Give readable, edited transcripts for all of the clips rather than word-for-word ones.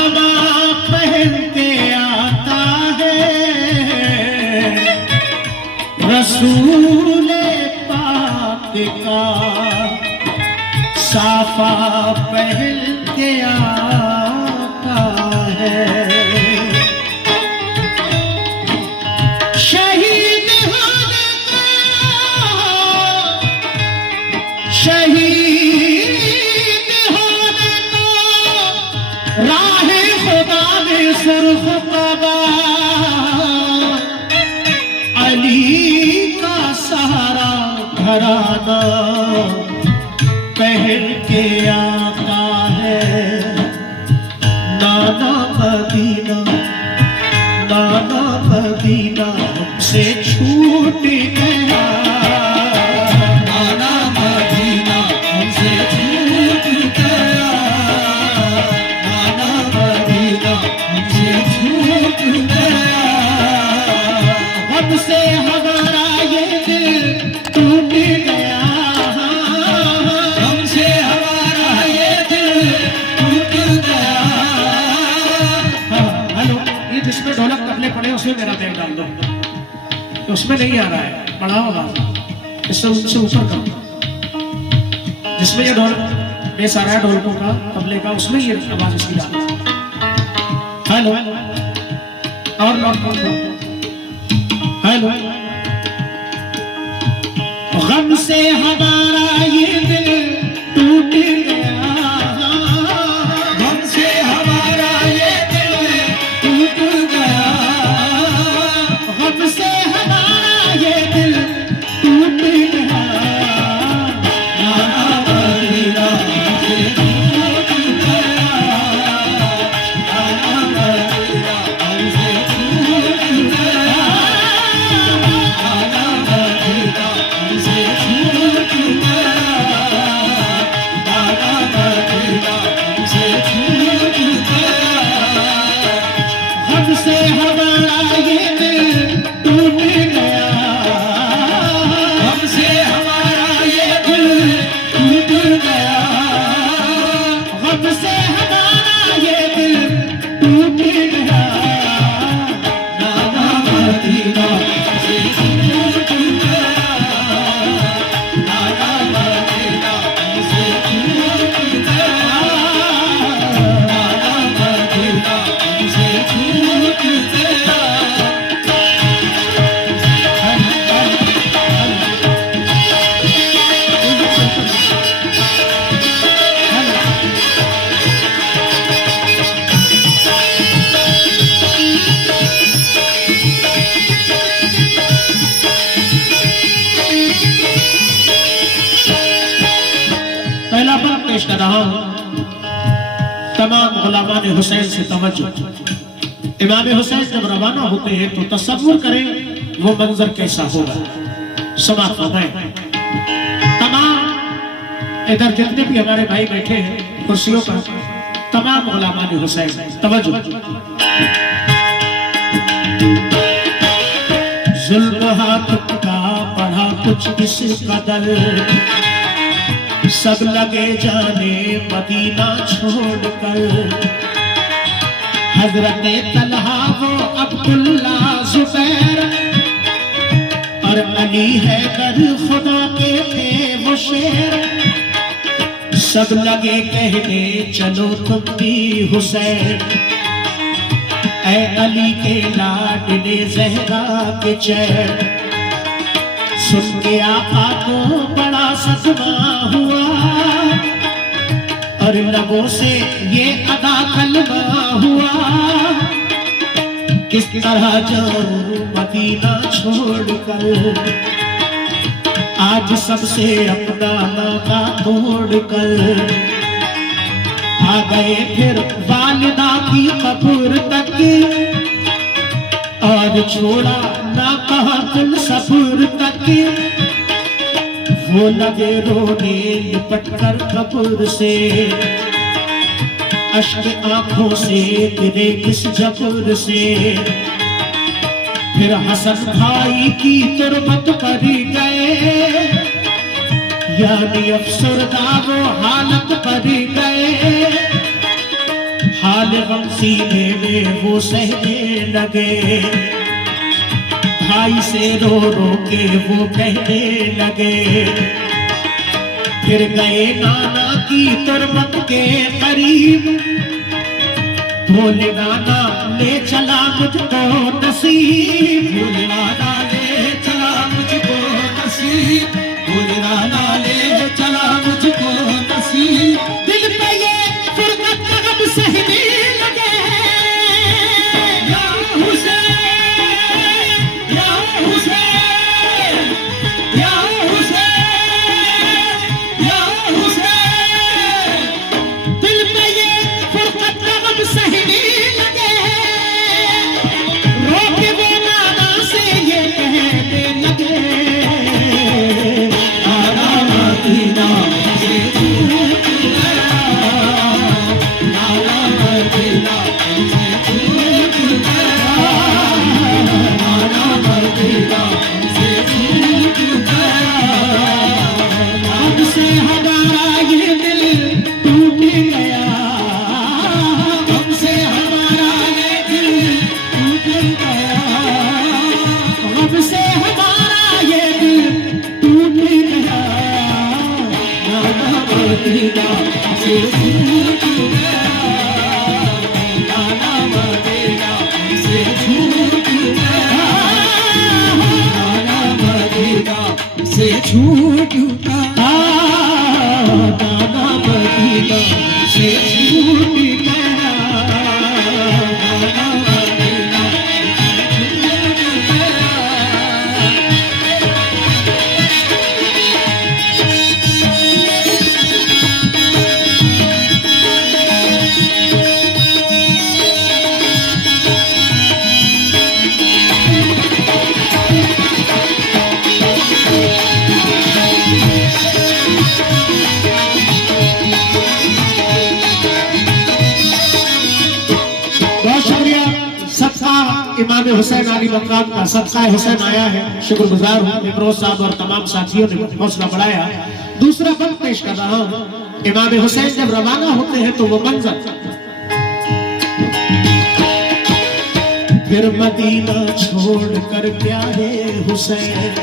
जलवा पहन के आता है रसूल पाक का, साफा पहन के आता है। शहीद होने को, शहीद होने को राहे खुदा ने सुर्ख कबा, अली का सहारा घराना पहन के आता है। नाना मदीना, नाना मदीना हमसे छूट गया, नाना मदीना हमसे छूट गया, नाना मदीना हमसे छूट गया। हमसे हमारा ये दिल टूट गया, हमसे हमारा ये दिल टूट गया। हेलो, ये जिसमें ढोलक करने पड़े उसमें मेरा बैग डाल दो, तो उसमें नहीं आ रहा है, बढ़ाओ आवाज, इससे उससे ऊपर करो। जिसमें ये ढोल बेस आ रहा है ढोलकों का तबले का, उसमें ये आवाज इसकी डालो। हेलो, और नोट करो। हेलो, गम से हमारा ये दिल टूट गया, हमसे हमारा ये दिल टूट गया, हमसे हमारा ये दिल टूट गया। नाना मदीना हमसे छूट गया, नाना मदीना हमसे छूट गया, नाना मदीना हमसे छूट गया, नाना मदीना हमसे छूट गया। हमसे हमारा ये दिल टूट गया, हमसे हमारा ये दिल टूट गया, हमसे हमारा ये दिल टूट गया। नाना मदीना हमसे छूट गया, नाना मदीना हमसे छूट गया, नाना मदीना हमसे छूट गया। पहला बात पेश कर रहा हूं तमाम गुलामान हुसैन से तवज्जो। इमाम हुसैन जब रवाना होते हैं तो तसव्वुर करें वो मंजर कैसा होगा। समाप्त फरमाएं। तमाम इधर जितने भी हमारे भाई बैठे हैं कुर्सियों पर, तमाम गुलामान हुसैन तवज्जो। जुल्म हाथ का पढ़ा कुछ इस कदर, सब लगे जाने मदीना छोड़कर। हजरत तलहा वो अब्दुल्ला जुबैर और अली हैदर खुदा के थे वो शेर। सब लगे कहने चलो तुम भी हुसैन, ऐ अली के लाडले ज़हरा के चैन। सुन के आका को बड़ा सदमा हुआ और लबों से ये अदा कलमा हुआ। किस तरह जाऊं मदीना छोड़कर, आज सबसे अपना नाता तोड़कर। आ गए फिर वालिदा की कब्र तक और छोड़ा ना कहा दिल सब्र तक। वो लगे रोने लिपट कर कब्र से, अश्क आंखों से गिरे किस जबर से। फिर हसन भाई की तुरबत पर गए, यानी अफसरदा वो हालत पर गए। हाल गम सीने में वो सहने लगे, भाई से रो रो के वो कहने लगे, फिर गए नाना की तुरबत के करीब, बोले नाना ले चला मुझको नसीब, बोले नाना ले चला मुझको नसीब, बोले नाना ले चला मुझको नसीब। दिल पे ये फुरकत का गम सहने लगे, या हुसैन, या हुसैन, या हुसैन, या हुसैन। दिल पे ये फुरकत का गम सहने लगे, रो के वो नाना से ये कहने लगे, नाना मदीना से छूट गया, नाना मदीना से छूट गया, नाना मदीना से छूट गया। हमसे हमारा ये दिल टूट गया, हमसे हमारा ये दिल टूट गया, हमसे हमारा ये दिल टूट गया, नाना मदीना से छूट गया, नाना मदीना से छूट गया, नाना मदीना से छूट गया, नाना मदीना से छूट गया, नाना मदीना से छूट गया। बहुत शुक्रिया सबका। इमाम हुसैन अली मकाम का सबका हुसैन आया है, शुक्रगुजार हूँ इमरोज साहब और तमाम साथियों ने हौसला बढ़ाया। दूसरा फन पेश कर रहा हूँ। इमाम हुसैन जब रवाना होते हैं तो वो मंजर, फिर मदीना छोड़कर प्यारे हुसैन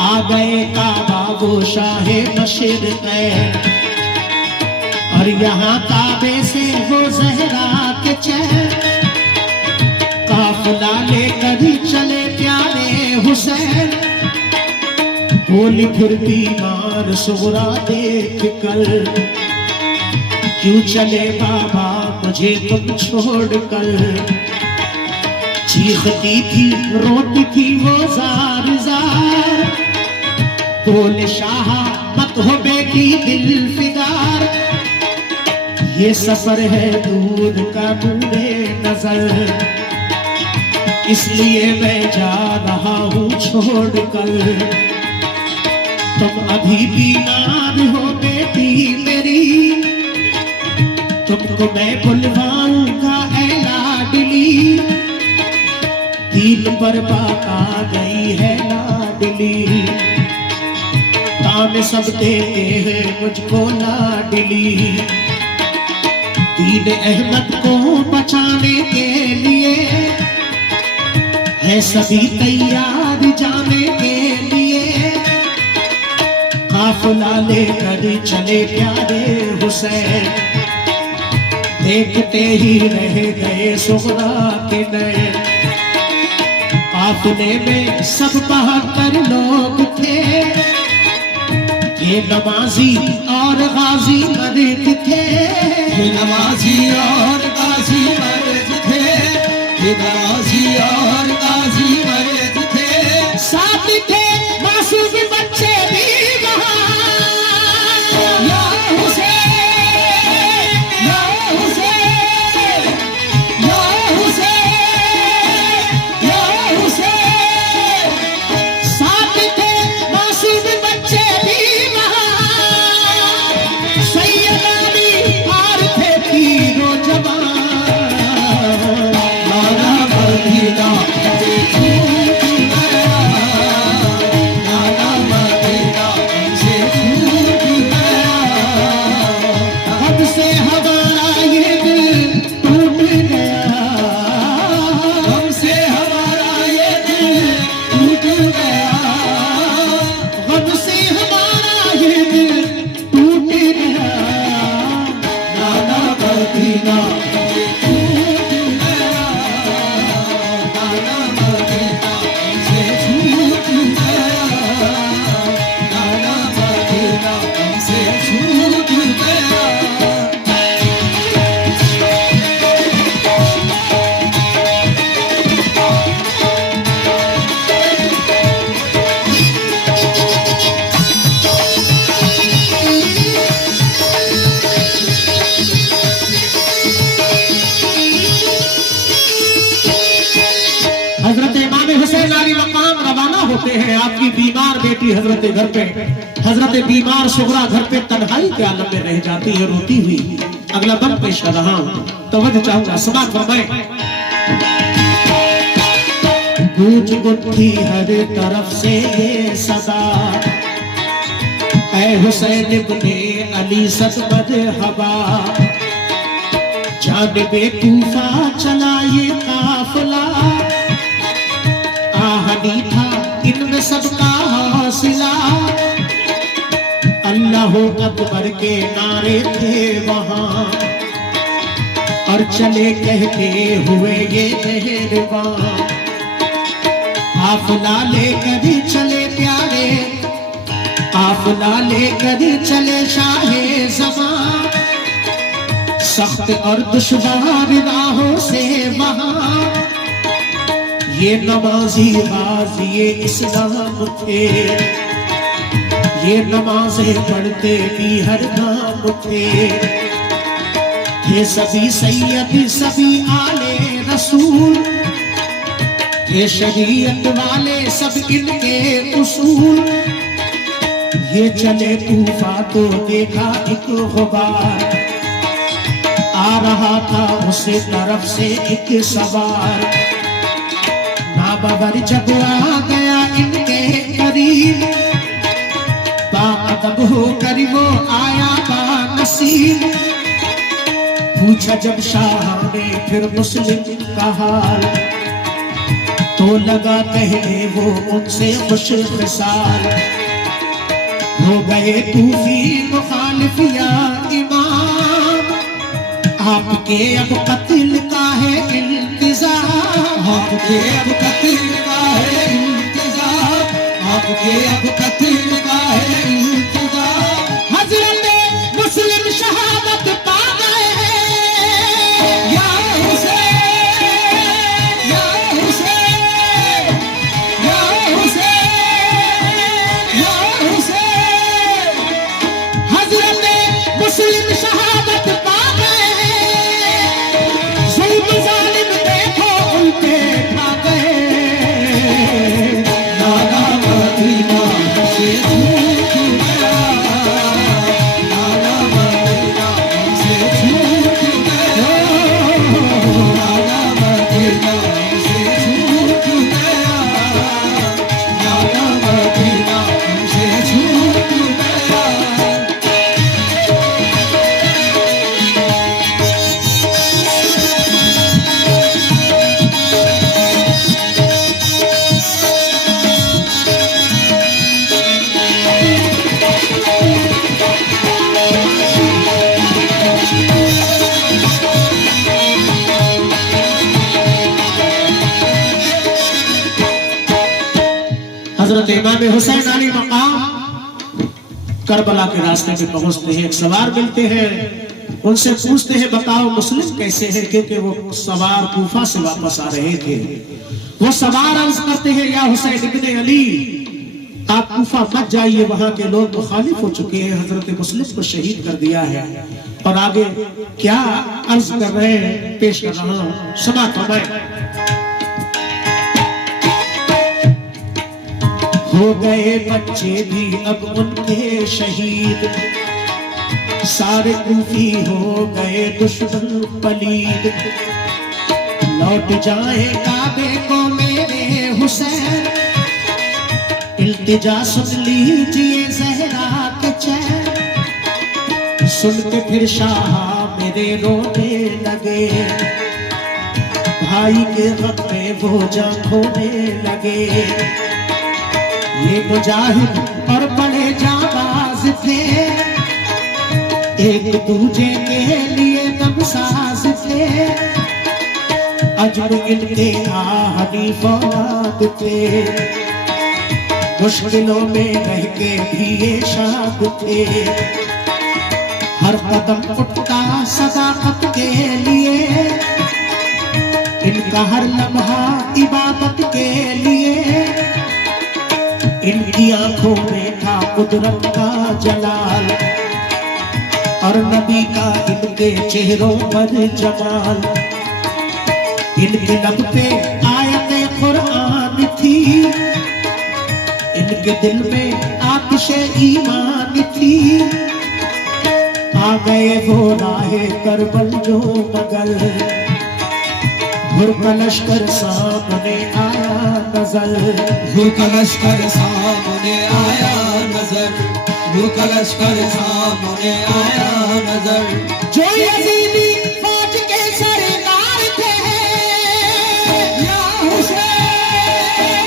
आ गए काबा वो शाहे मशीर गए, और यहाँ काबे से वो जहरा के चैन काफिला लेकर ही चले प्यारे हुसैन। बोली फिर बीमार सुगरा देख कर, क्यों चले बाबा मुझे तुम छोड़ कर। चीखती थी रोती थी वो जार जार, बोले शाह मत हो बेटी दिल फिदार, ये सफर है दूध का नूरे नजर, इसलिए मैं जा रहा हूँ छोड़कर। तुम अभी बीमार हो बेटी मेरी, तुमको मैं बुलवाऊंगा ऐ लाडली, दीन पर बात आ गई है लाडली, ताने सब देते हैं मुझको लाडली। दीन अहमद को बचाने के लिए है सभी तैयार जाने के लिए, काफिला लेकर चले प्यारे हुसैन। देखते ही रह गए सुगरा के नैन, काफिले में सब 72 लोग थे, ये नमाजी और गाजी मर्द थे, ये नमाजी और गाजी मर्द थे, ये नमाजी और गाजी मर्द थे। साथ थे मासूम बच्चे भी वहाँ, या हुसैन, या हुसैन, या हुसैन, या हुसैन। साथ थे मासूम बच्चे भी वहाँ, सैयद अली और थे तीनों जवान। बेटी हजरत घर पे, हजरत बीमार सुगरा घर पे तन्हाई के आलम में रह जाती है रोती हुई। अगला बंद पेश कर रहा हूं, तवज्जो चाहूंगा, समाप्त फरमाएं। गूंज उठी हर तरफ से ये सदा, ऐ हुसैन इब्ने अली सदमद हवा, जानिबे कूफा चला ये काफिला, आहनी था इनमें सबका हौसला, अल्लाह अकबर के नारे थे वहां, और चले कहते हुए ये मेहरबान, काफिला लेकर चले प्यारे, काफिला लेकर चले शाहे ज़मां, सख्त और दुश्वार राहों से वहां, ये नमाजी गाज़ी इस्लाम थे, ये नमाज़ें पढ़ते भी हर नाम थे, ये सभी सैयद सभी आले रसूल, ये शरीयत वाले सब इनके उसूल, ये चले कूफा तो देखा एक गुबार, आ रहा था उसे तरफ से एक सवार, नाबावर जब आ गया इनके करीब, बाअदब होकर वो आया बानसीब, पूछा जब शाह ने फिर मुस्लिम का हाल, तो लगा कहने वो उनसे खुश मिसाल, हो गए कूफी मुखालिफ या इमाम, आपके अब कत्ल का है इंतज़ार, आपके अब कत्ल का है इंतजार, आपके अब कत्ल का है इंतजार, हजरत मुस्लिम शहादत पा गए हैं, या हुसैन, या हुसैन, या हुसैन, या हुसैन, हजरत मुस्लिम शहादत पा गए हैं, जुल्म जालिम देखो उल्टे खा गए, नाना मदीना से छूट गया, नाना मदीना से छूट गया, नाना मदीना से छूट गया, नाना मदीना से छूट गया। हजरत इमाम हुसैन अली मकाम करबला के रास्ते पे पहुंचते हैं, एक सवार मिलते हैं, उनसे पूछते हैं बताओ मुस्लिम कैसे हैं, क्योंकि वो सवार कूफा से वापस आ रहे थे। वो सवार अर्ज करते हैं या हुसैन इब्ने अली आप कूफा मत जाइए, वहां के लोग मुखालिफ हो चुके हैं, हजरत मुस्लिम को शहीद कर दिया है। और आगे क्या अर्ज कर रहे हैं पेश कर रहा हूं, समाप्त हो गए। हो गए बच्चे भी अब उनके शहीद, सारे कूफी हो गए दुश्मन पलीद, लौट जाए काबे को मेरे हुसैन, इल्तिजा सुन लीजिए ज़हरा के चैन, सुन के फिर शाह मेरे रोने लगे, भाई के गम में वो जान खोने लगे। ये मुजाहिद और बड़े जाबाज थे, एक दूजे के लिए दमसाज थे, अजब इनके आहनी फौलाद थे, मुश्किलों में रह के भी ये शाद थे, हर कदम उठता सदाकत के लिए, इनका हर लम्हा इबादत के लिए, इनकी आंखों में था कुदरत का जलाल, और नबी का इनके चेहरों पर जमाल, इनके लब पे आयत कुरान थी, जिनके दिल में आतिशे ईमान थी, आ गए वो राहे करबल जो मगल, हुर लश्कर सामने आया नजर, हुर लश्कर सामने आया नजर, हुर लश्कर सामने आया नजर। जो यजीदी फौज के सरदार थे, या हुसैन,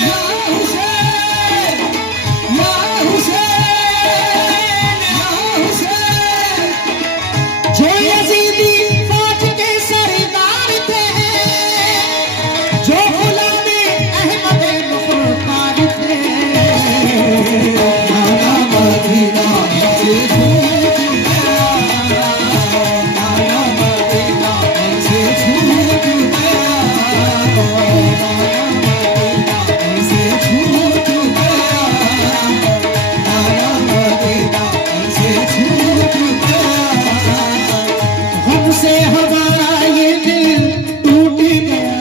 या हुसैन, या हुसैन, या हुसैन। जो यजीदी फौज के सरदार थे, जो गुलामे अहमद मुख्तार थे, आया मदीना से छूट गया, आया मदीना से छूट गया, आया मदीना से छूट गया, आया मदीना से छूट गया। हमसे हमारा ये दिल टूट गया,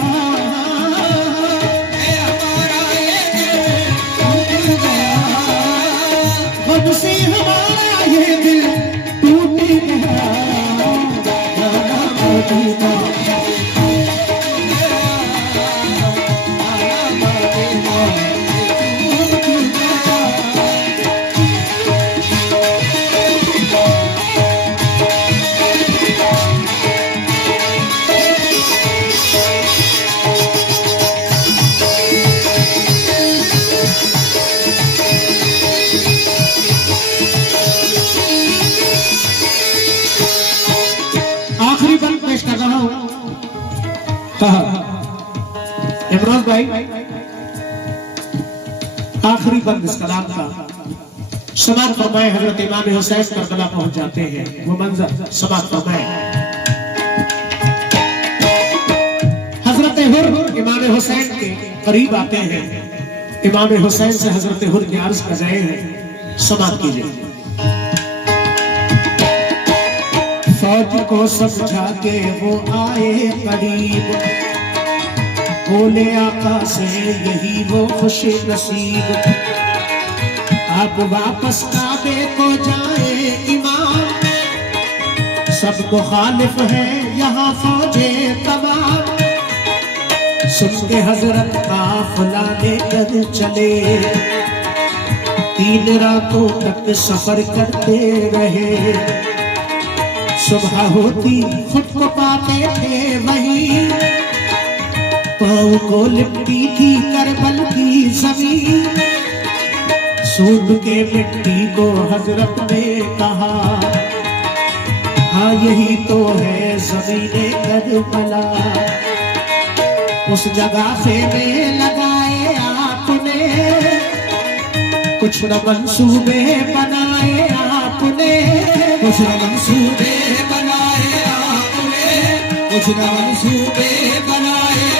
हमारा ये दिल टूट गया, हमसे हमारा ये दिल टूट गया, आया मदीना आखिरी बंद पेश कर रहा हूं। कहा इमरान भाई, आखिरी बंद इस कलाम का समात फरमाए। हजरत इमाम हुसैन करबला पहुंच जाते हैं, वो मंजर समात फरमाए। हजरत हुर इमाम हुसैन के करीब आते हैं, इमाम हुसैन से हजरत हुर की अर्ज कर रहे हैं, समात कीजिए। फौज को समझा के वो आए करीब, बोले आका से यही वो खुश नसीब, अब वापस काबे को जाए इमाम, सब मुखालिफ है यहाँ फौजे तमाम। सुन के हजरत काफिला लेकर चले, 3 रातों तक सफर करते रहे, सुबह होती खुद को पाते थे वहीं, पाँव को लिपटी थी करबल की जमीन। सूंघ के मिट्टी को हजरत ने कहा, हाँ यही तो है ज़मीने करबला। उस जगह से में लगाए आपने, कुछ न मंसूबे बनाए आपने, कुछ मंसूबे बनाए आपने, कुछ मंसूबे बनाए